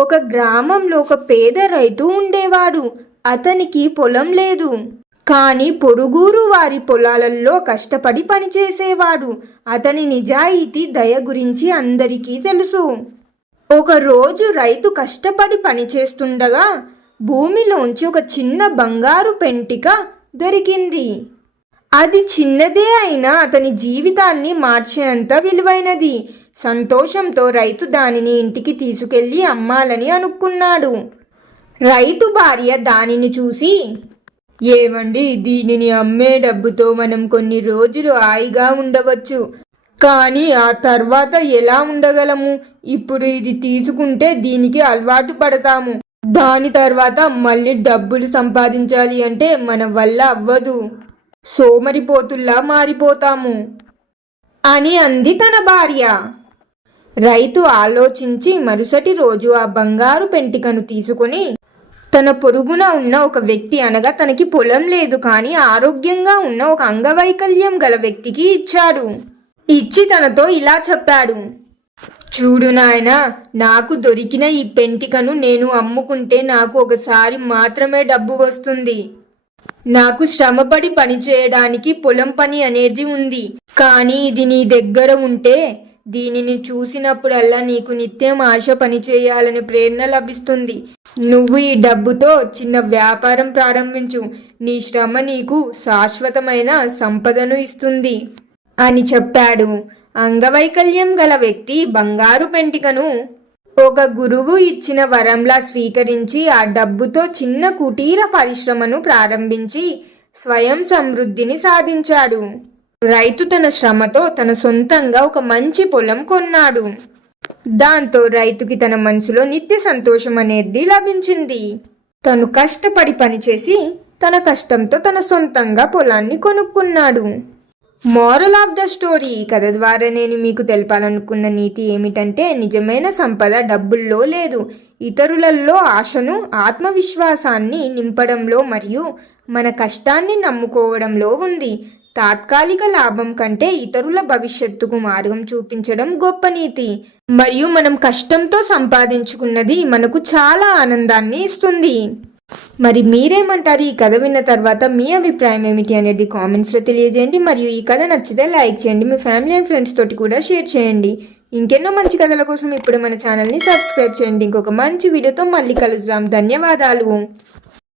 ఒక గ్రామంలో ఒక పేద రైతు ఉండేవాడు. అతనికి పొలం లేదు. కానీ పొరుగురు వారి పొలాలలో కష్టపడి పనిచేసేవాడు. అతని నిజాయితీ దయ గురించి అందరికీ తెలుసు. ఒక రోజు రైతు కష్టపడి పనిచేస్తుండగా భూమిలోంచి ఒక చిన్న బంగారు పెంటిక దొరికింది. అది చిన్నదే అయినా అతని జీవితాన్ని మార్చేంత విలువైనది. సంతోషంతో రైతు దానిని ఇంటికి తీసుకెళ్ళి అమ్మాలని అనుకున్నాడు. రైతు భార్య దానిని చూసి ఏమండి దీనిని అమ్మే డబ్బుతో మనం కొన్ని రోజులు హాయిగా ఉండవచ్చు. కానీ ఆ తర్వాత ఎలా ఉండగలము? ఇప్పుడు ఇది తీసుకుంటే దీనికి అలవాటు పడతాము. దాని తర్వాత మళ్ళీ డబ్బులు సంపాదించాలి అంటే మన వల్ల అవ్వదు. సోమరిపోతుల్లా మారిపోతాము. అని అంది తన భార్య. రైతు ఆలోచించి మరుసటి రోజు ఆ బంగారు పెంటికను తీసుకొని తన పొరుగున ఉన్న ఒక వ్యక్తి అనగా తనకి పొలం లేదు కానీ ఆరోగ్యంగా ఉన్న ఒక అంగవైకల్యం గల వ్యక్తికి ఇచ్చాడు. ఇచ్చి తనతో ఇలా చెప్పాడు. చూడు నాయన నాకు దొరికిన ఈ పెంటికను నేను అమ్ముకుంటే నాకు ఒకసారి మాత్రమే డబ్బు వస్తుంది. నాకు శ్రమపడి పని చేయడానికి పొలం పని అనేది ఉంది. కానీ ఇది నీ దగ్గర ఉంటే దీనిని చూసినప్పుడల్లా నీకు నిత్యం ఆశ పని చేయాలని ప్రేరణ లభిస్తుంది. నువ్వు ఈ డబ్బుతో చిన్న వ్యాపారం ప్రారంభించు. నీ శ్రమ నీకు శాశ్వతమైన సంపదను ఇస్తుంది. అని చెప్పాడు. అంగవైకల్యం గల వ్యక్తి బంగారు పెంటికను ఒక గురువు ఇచ్చిన వరంలా స్వీకరించి ఆ డబ్బుతో చిన్న కుటీర పరిశ్రమను ప్రారంభించి స్వయం సమృద్ధిని సాధించాడు. రైతు తన శ్రమతో తన సొంతంగా ఒక మంచి పొలం కొన్నాడు. దాంతో రైతుకి తన మనసులో నిత్య సంతోషం అనేది లభించింది. తను కష్టపడి పనిచేసి తన కష్టంతో తన సొంతంగా పొలాన్ని కొనుక్కున్నాడు. మోరల్ ఆఫ్ ద స్టోరీ ఈ కథ ద్వారా నేను మీకు తెలపాలనుకున్న నీతి ఏమిటంటే నిజమైన సంపద డబ్బుల్లో లేదు. ఇతరులలో ఆశను ఆత్మవిశ్వాసాన్ని నింపడంలో మరియు మన కష్టాన్ని నమ్ముకోవడంలో ఉంది. తాత్కాలిక లాభం కంటే ఇతరుల భవిష్యత్తుకు మార్గం చూపించడం గొప్ప నీతి. మరియు మనం కష్టంతో సంపాదించుకున్నది మనకు చాలా ఆనందాన్ని ఇస్తుంది. మరి మీరేమంటారు? ఈ కథ విన్న తర్వాత మీ అభిప్రాయం ఏమిటి అనేది కామెంట్స్లో తెలియజేయండి. మరియు ఈ కథ నచ్చితే లైక్ చేయండి. మీ ఫ్యామిలీ అండ్ ఫ్రెండ్స్ తోటి కూడా షేర్ చేయండి. ఇంకెన్నో మంచి కథల కోసం ఇప్పుడు మన ఛానల్ని సబ్స్క్రైబ్ చేయండి. ఇంకొక మంచి వీడియోతో మళ్ళీ కలుద్దాం. ధన్యవాదాలు.